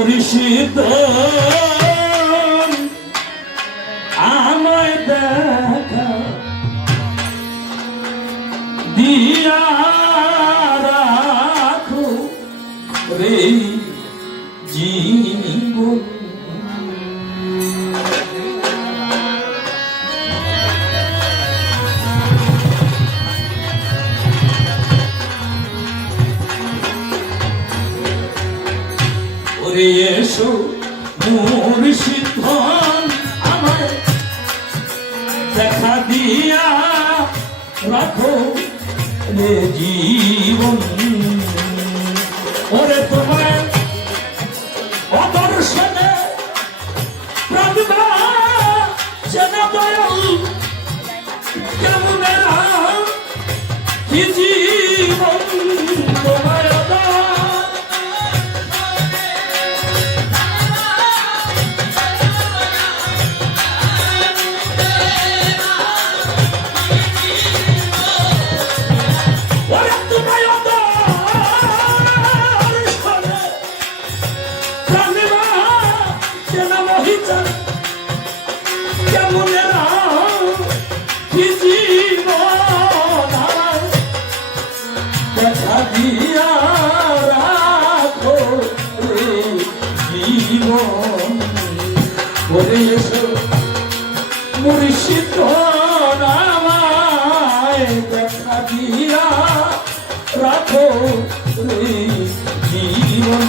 মুর্শিদ আমায় দেখা দিয়া রাখো রে জীবন। ওরে এসো মুর্শিদ আমায় দেখা দিয়া রাখো রে জীবন। ওরে তোমার অদর্শনে প্রাণবা জেনে দয়াল কেমন কি জীবন তোমার। দেখা দিয়া রাখো রে জীবন। ওরে এসো মুর্শিদ আমায় দেখা দিয়া রাখো রে জীবন।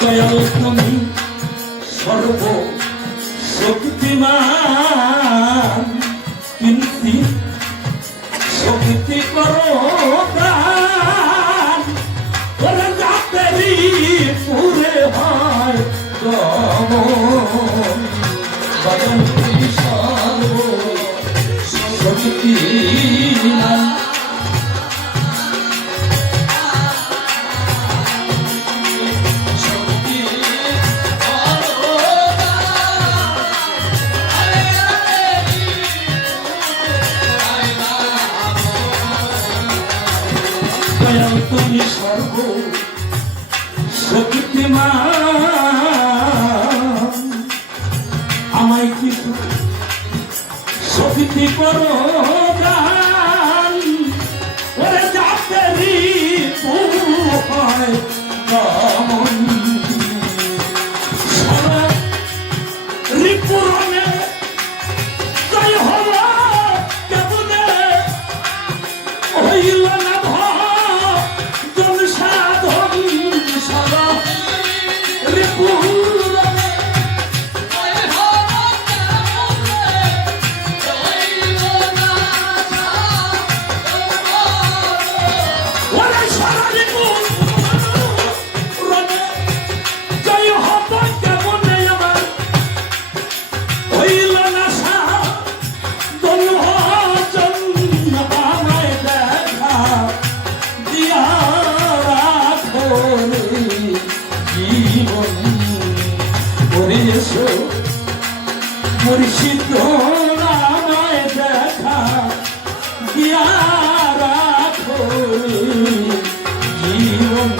দয়াল তুমি সর্ব শক্তিমান, কিন্তু শক্তি করো দান। ওরে যাতেরি পুরে হয় দমন, বদন তুমি সর্ব শক্তিমান। তুমি সর্ব শক্তিমান, আমায় কিছু শক্তি করো দান। ওরে যাতেরি হয় দমন, রিপুরণে জয় হল কেমনে হইল না মুর্শিদ আমায় দেখা দিয়া রাখো জীবন।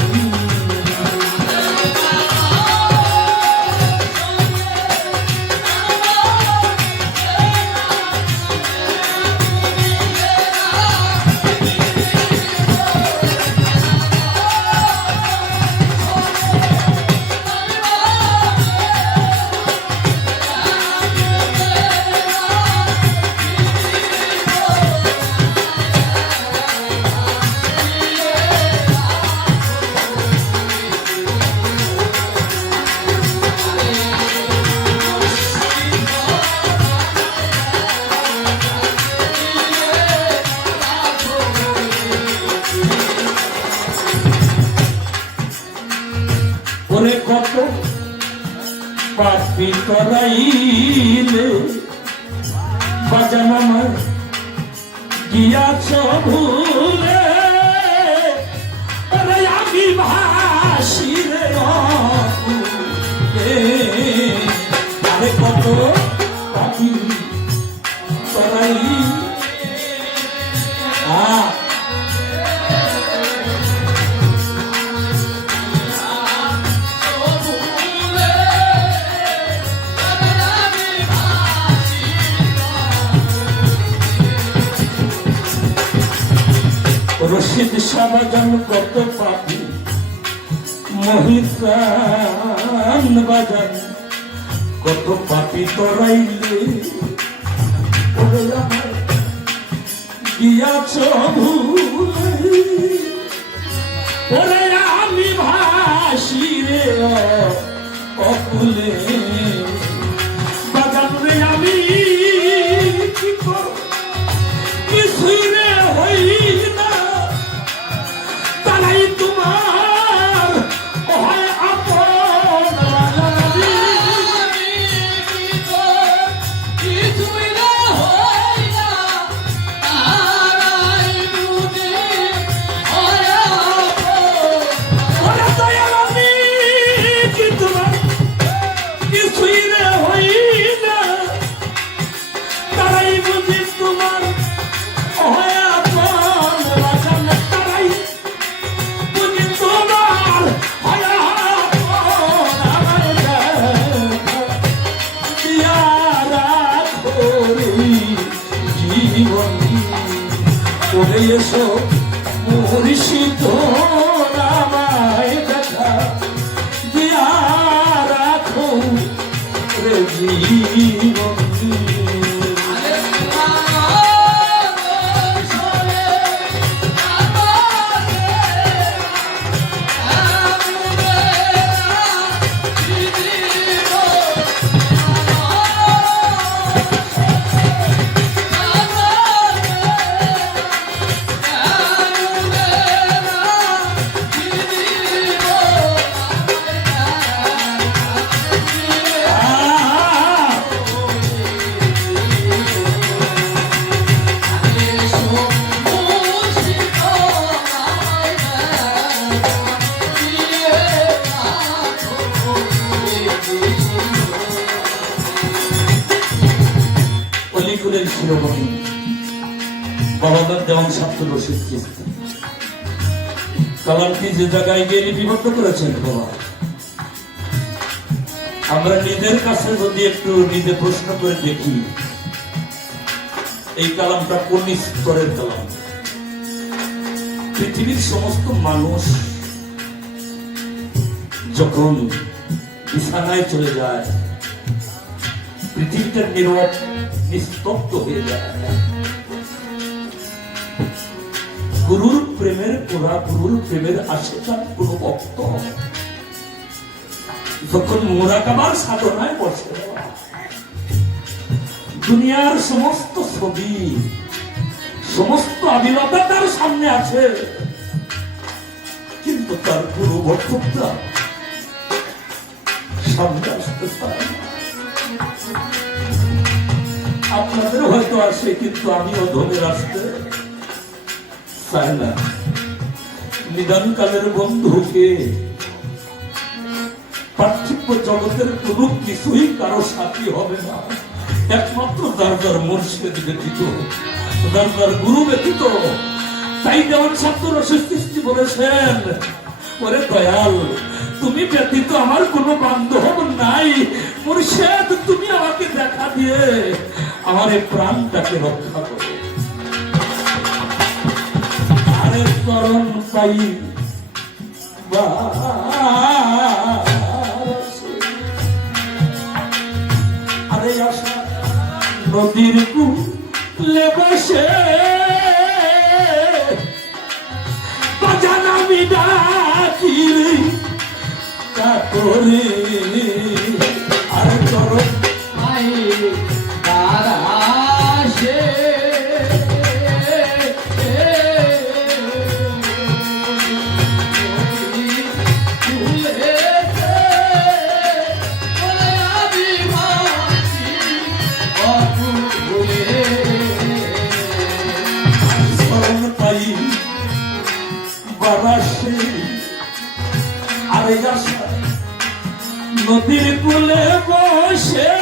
ওরে কত পাপি তরাইলে বাজান আমার গিয়াছ ভুলে ওরে আমি ভাসি রে আরে কত পাপি তরাই রশিদ শাহবাজান কত পাপি মহিতান বাজান কত পাপি তরাইলে গিয়াছ ভুলে ওরে আমি ভাসি রে অকুলে বাজান রে আমি কি করব কিছুই রে হই না তারাই তোমার হয় আপন কিছুই না হয় না তারাই বুঝে হয় আপন ওরে দয়াল আমি কি তোমার কিছুই রে হই না তারাই বুঝি তোমার হয় আপন বাজান তারাই বুঝি তোমার হয় আপন আমার দিয়া রাখো রে জীবন ওরে এসো মুর্শিদ রামায় দেখা দিয়া রাখো রে জীবন অলিকুলের শিরোমণি বাবাদার দেওয়ান ছাত্র রশিদ চিস্তি কালামটি যে জায়গায় গিয়ে লিপিবদ্ধ করেছেন বাবা, আমরা নিজের কাছে যদি একটু নিজে প্রশ্ন করে দেখি এই কালামটা কোন স্তরের কালাম। পৃথিবীর সমস্ত মানুষ যখন বিছানায় চলে যায়, পৃথিবীটা নীরব নিস্তব্ধ হয়ে যায়, গুরুর প্রেমের ওরা গুরুর প্রেমের আশেপাশ কোন ভক্ত যখন মুরাকাবার সাধনায় বসে, দুনিয়ার সমস্ত ছবি সমস্ত আবিলতা তার সামনে আছে, কিন্তু তার গুরু ভক্তটা সামনে আসতে চায় না। আপনাদের হয়তো আসে, কিন্তু আমিও ধরে আসতে চাই না। নিদানকালের বন্ধুকে পার্থিব জগতের কোন কিছুই কারো সাথী হবে না, একমাত্র যার যার মুর্শিদ ব্যতীত, যার যার গুরু ব্যতীত। তাই যেমন ছাত্র রশিদ চিশতি বলেছেন, ওরে দয়াল তুমি ব্যতীত আমার কোনো বান্ধব নাই, মুর্শিদ তুমি আমাকে দেখা দিয়ে আমার এই প্রাণটাকে রক্ষা করো। আরে চরণ পাই আরে আশা নদীর কুলে বসে বাজান আমি ডাকি কাকরে, আরে চরণ আই তারাশে ফুলে নদীর কূলে বসে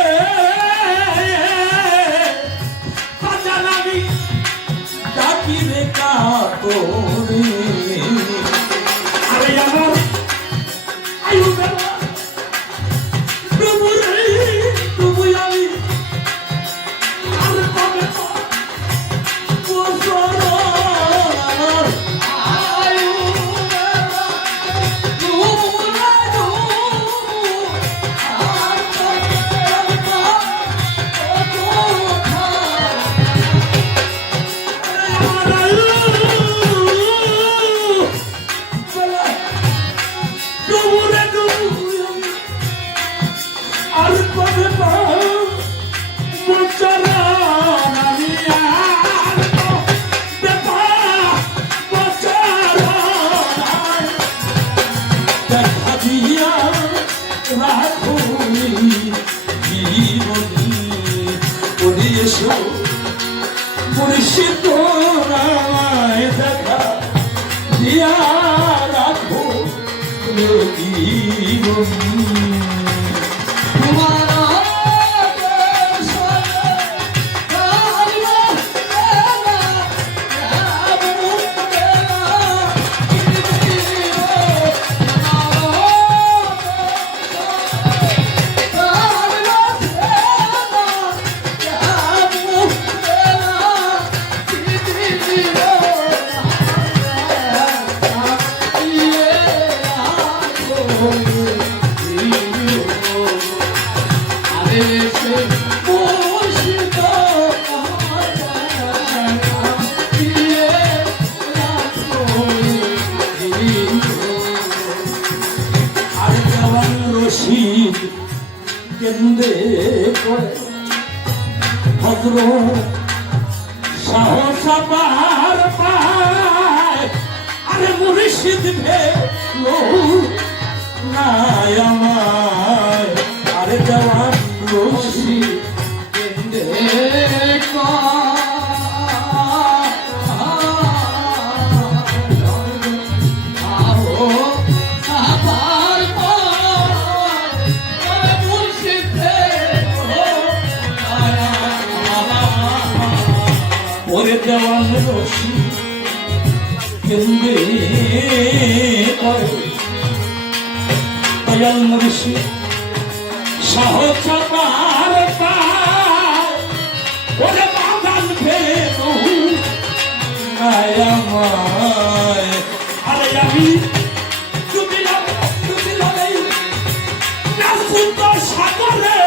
বাজার আমি ডাকি রে কাতরে আরে আমার আয়ু বেলা প্রভু রে প্রভু আমি আর পাবে না বছর আয়ু তুমরা দু আর কথা আর কবে বছরা আমি আর বছরা দেখা দিয়া রাখুনি জীবনী ওরে এসো মুর্শিদ রায় দেখা দিয়া রাখো জীবনী তোমারা সরে কালিয়া দেনা আবু দেনা কিদিরো নাও কালিয়া দেনা আবু দেনা কিদিরো ইয়ে আখো আর জওয়ান রশিদ কেন্দ্রে করে ভদ্র সাহস পার পায় আরে মুর্শিদ ভেলো নাই আমায় আরে জওয়ান রশিদ ওরে জওয়ান রশিদ কেন্দ্রে করে দয়াল মুর্শিদ সাহস পার পায় ওরে বাগান ফেরো নাই আমায় আরে আমি ডুবিলাম এই নাসুত সাগরে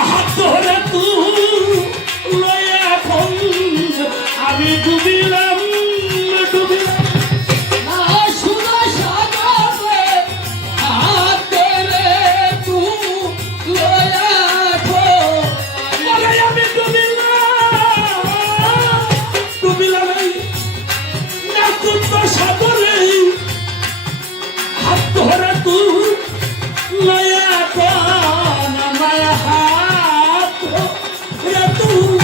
হাত ধরে তুই এখন আমি ডুবিলাম সাগরে হাত ধরে তুই নয়া কোন মায়া হাত রে তুই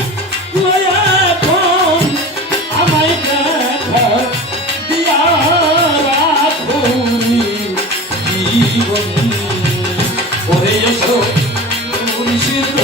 নয়া কোন আমায় দেখা দিয়া রাখুনি জীবন ওরে এসো মুর্শিদ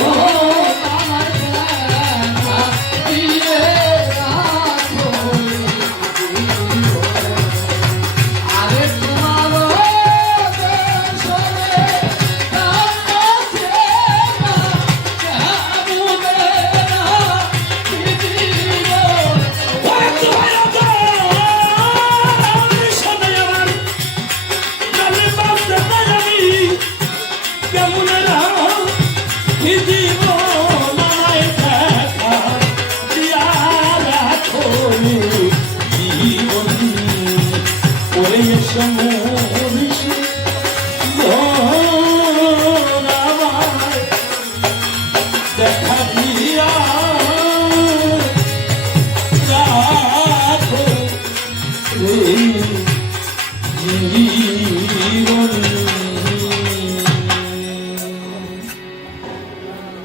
দেখা দিয়া রাখো রে